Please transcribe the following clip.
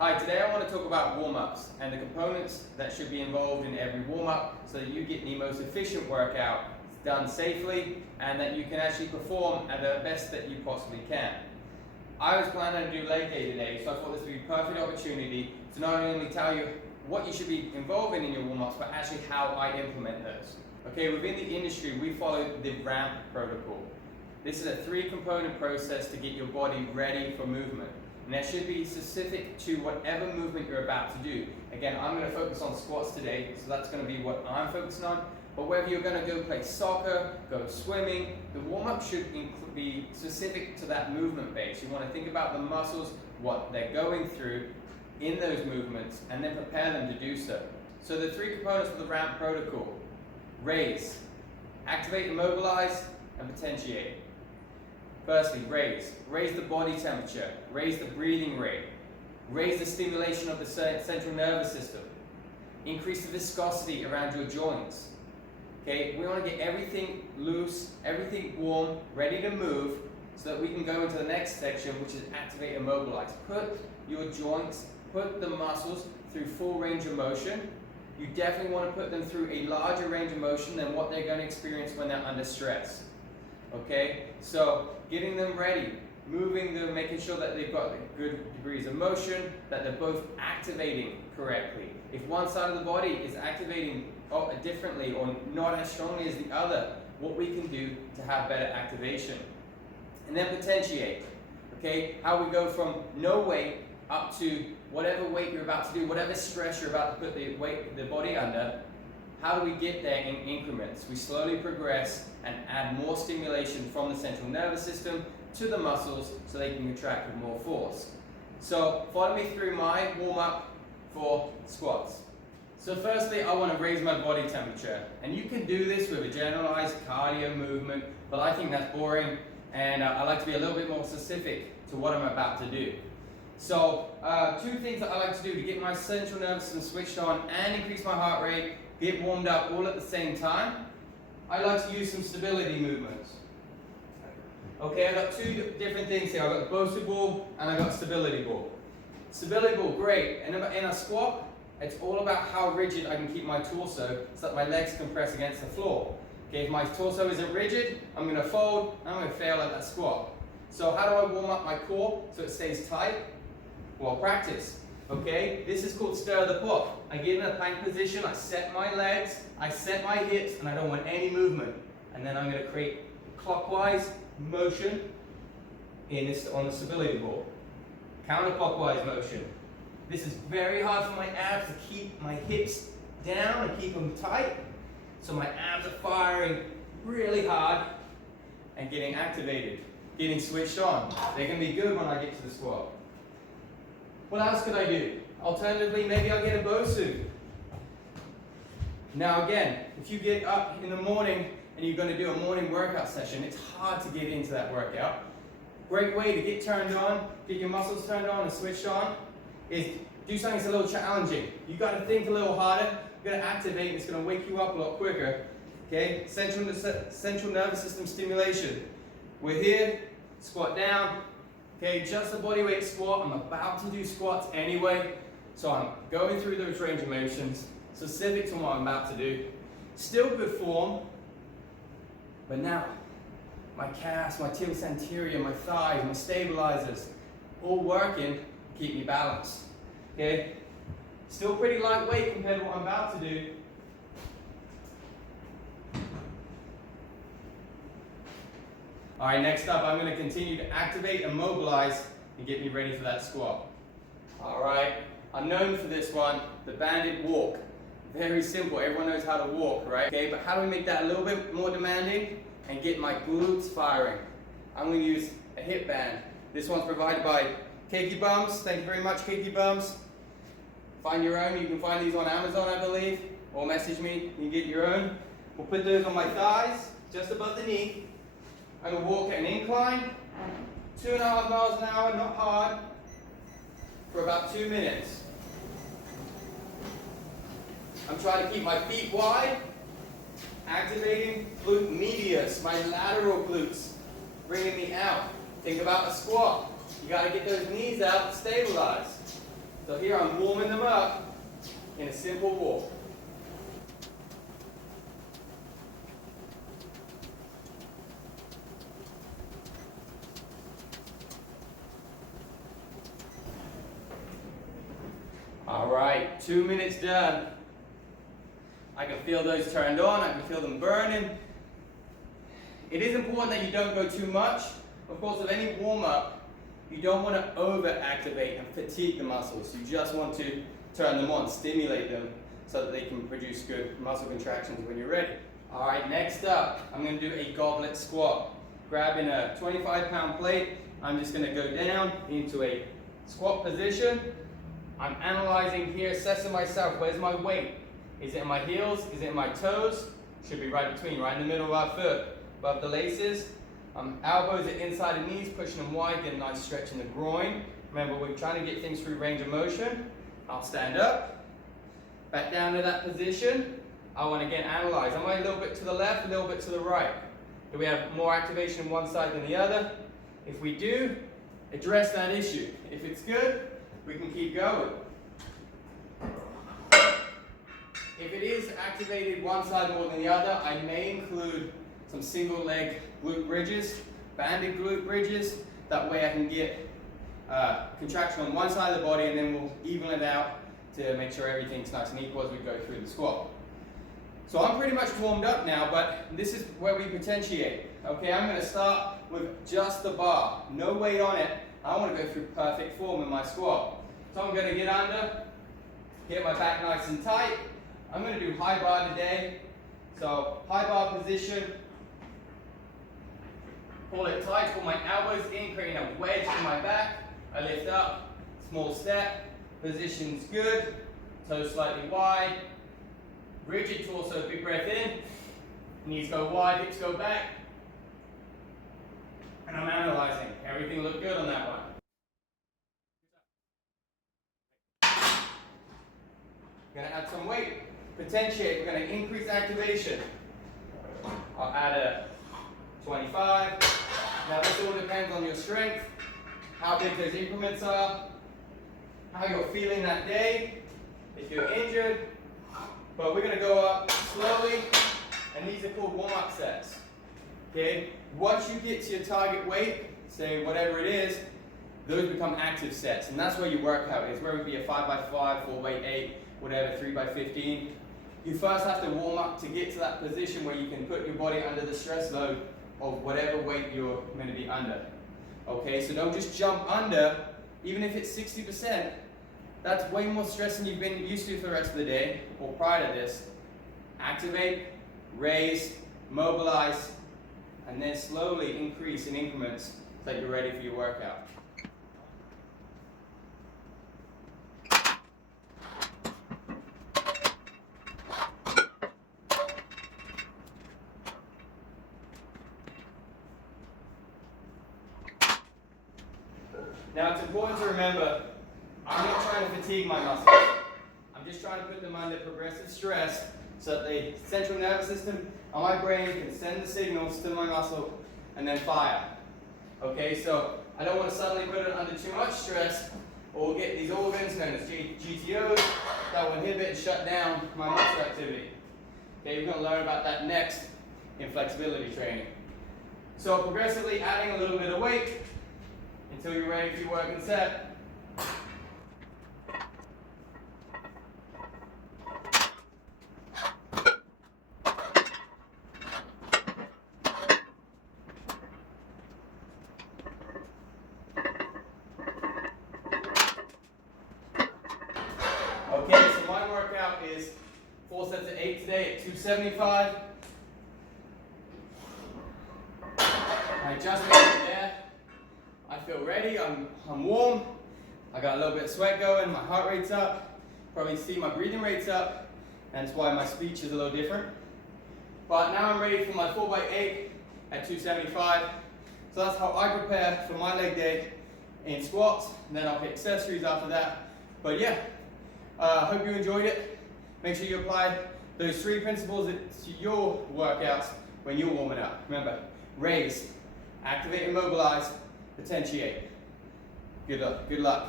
Hi, today I want to talk about warm-ups and the components that should be involved in every warm-up so that you get the most efficient workout done safely and that you can actually perform at the best that you possibly can. I was planning to do leg day today, so I thought this would be a perfect opportunity to not only tell you what you should be involved in your warm-ups, but actually how I implement those. Okay, within the industry, we follow the RAMP protocol. This is a 3-component process to get your body ready for movement. And that should be specific to whatever movement you're about to do. Again, I'm going to focus on squats today, so that's going to be what I'm focusing on. But whether you're going to go play soccer, go swimming, the warm-up should be specific to that movement base. You want to think about the muscles, what they're going through in those movements, and then prepare them to do so. So the 3 components of the RAMP protocol: raise, activate and mobilize, and potentiate. Firstly, raise the body temperature, raise the breathing rate, raise the stimulation of the central nervous system, increase the viscosity around your joints. Okay, we want to get everything loose, everything warm, ready to move, so that we can go into the next section, which is activate and mobilize. Put your joints, put the muscles through full range of motion. You definitely want to put them through a larger range of motion than what they're going to experience when they're under stress. Okay, so getting them ready, moving them, making sure that they've got good degrees of motion, that they're both activating correctly. If one side of the body is activating differently or not as strongly as the other, what we can do to have better activation. And then potentiate, okay, how we go from no weight up to whatever weight you're about to do, whatever stress you're about to put the body under. How do we get there in increments? We slowly progress and add more stimulation from the central nervous system to the muscles so they can contract with more force. So follow me through my warm-up for squats. So firstly, I want to raise my body temperature. And you can do this with a generalized cardio movement, but I think that's boring, and I like to be a little bit more specific to what I'm about to do. So 2 things that I like to do to get my central nervous system switched on and increase my heart rate, get warmed up all at the same time. I like to use some stability movements. Okay, I've got 2 different things here. I've got the Bosu ball and I've got stability ball. Stability ball, great. And in a squat, it's all about how rigid I can keep my torso so that my legs can press against the floor. Okay, if my torso isn't rigid, I'm going to fold and I'm going to fail at that squat. So how do I warm up my core so it stays tight? Well, practice. Okay, this is called stir the pot. I get in a plank position, I set my legs, I set my hips, and I don't want any movement. And then I'm going to create clockwise motion on the stability ball. Counterclockwise motion. This is very hard for my abs to keep my hips down and keep them tight. So my abs are firing really hard and getting activated, getting switched on. They're going to be good when I get to the squat. What else could I do? Alternatively, maybe I'll get a Bosu. Now again, if you get up in the morning and you're going to do a morning workout session, it's hard to get into that workout. Great way to get turned on, get your muscles turned on and switched on, is do something that's a little challenging. You got to think a little harder, you got to activate, and it's going to wake you up a lot quicker. Okay, central nervous system stimulation. We're here, squat down. Okay, just a bodyweight squat. I'm about to do squats anyway, so I'm going through those range of motions, specific to what I'm about to do. Still good form, but now my calves, my tibial anterior, my thighs, my stabilizers, all working to keep me balanced. Okay, still pretty lightweight compared to what I'm about to do. All right, next up, I'm going to continue to activate and mobilize and get me ready for that squat. All right, I'm known for this one, the banded walk. Very simple, everyone knows how to walk, right? Okay, but how do we make that a little bit more demanding and get my glutes firing? I'm going to use a hip band. This one's provided by Keiki Bums. Thank you very much, Keiki Bums. Find your own. You can find these on Amazon, I believe, or message me. You can get your own. We'll put those on my thighs, just above the knee. I'm going to walk at an incline, 2.5 miles an hour, not hard, for about 2 minutes. I'm trying to keep my feet wide, activating glute medius, my lateral glutes, bringing me out. Think about a squat. You got to get those knees out, stabilize. So here I'm warming them up in a simple walk. All right, 2 minutes done. I can feel those turned on, I can feel them burning. It is important that you don't go too much. Of course, with any warm-up, you don't want to over-activate and fatigue the muscles. You just want to turn them on, stimulate them so that they can produce good muscle contractions when you're ready. All right, next up, I'm going to do a goblet squat. Grabbing a 25-pound plate, I'm just going to go down into a squat position. I'm analyzing here, assessing myself. Where's my weight? Is it in my heels? Is it in my toes? Should be right between, right in the middle of our foot, above the laces. Elbows are inside the knees, pushing them wide, get a nice stretch in the groin. Remember, we're trying to get things through range of motion. I'll stand up, back down to that position. I want to again analyze. Am I a little bit to the left, a little bit to the right? Do we have more activation on one side than the other? If we do, address that issue. If it's good, we can keep going. If it is activated one side more than the other, I may include some single leg glute bridges, banded glute bridges. That way I can get contraction on one side of the body, and then we'll even it out to make sure everything's nice and equal as we go through the squat. So I'm pretty much warmed up now, but this is where we potentiate. Okay, I'm going to start with just the bar, no weight on it. I want to go through perfect form in my squat. So I'm going to get under, get my back nice and tight. I'm going to do high bar today. So high bar position, pull it tight, pull my elbows in, creating a wedge in my back. I lift up, small step, position's good, toes slightly wide, rigid torso, big breath in, knees go wide, hips go back, and I'm analyzing. Everything looked good on that one. We're going to add some weight, potentiate, we're going to increase activation. I'll add a 25. Now this all depends on your strength, how big those increments are, how you're feeling that day, if you're injured. But we're going to go up slowly, and these are called warm-up sets. Okay? Once you get to your target weight, say whatever it is, those become active sets, and that's where your workout is, whether it be a 5x5, 4x8, whatever, 3x15. You first have to warm up to get to that position where you can put your body under the stress load of whatever weight you're going to be under. Okay, so don't just jump under, even if it's 60%. That's way more stress than you've been used to for the rest of the day or prior to this. Activate, raise, mobilize, and then slowly increase in increments so that you're ready for your workout. Now it's important to remember, I'm not trying to fatigue my muscles. I'm just trying to put them under progressive stress so that the central nervous system and my brain can send the signals to my muscle and then fire. Okay, so I don't want to suddenly put it under too much stress, or we'll get these organs known as GTOs that will inhibit and shut down my muscle activity. Okay, we're going to learn about that next in flexibility training. So progressively adding a little bit of weight until you're ready for your working set. Okay, so my workout is 4 sets of 8 today at 275. I just made it there. I feel ready, I'm warm. I got a little bit of sweat going, my heart rate's up. Probably see my breathing rate's up. That's why my speech is a little different. But now I'm ready for my 4x8 at 275. So that's how I prepare for my leg day in squats. And then I'll hit accessories after that. But yeah, hope you enjoyed it. Make sure you apply those 3 principles to your workouts when you're warming up. Remember, raise, activate and mobilize, potentiate. Good luck.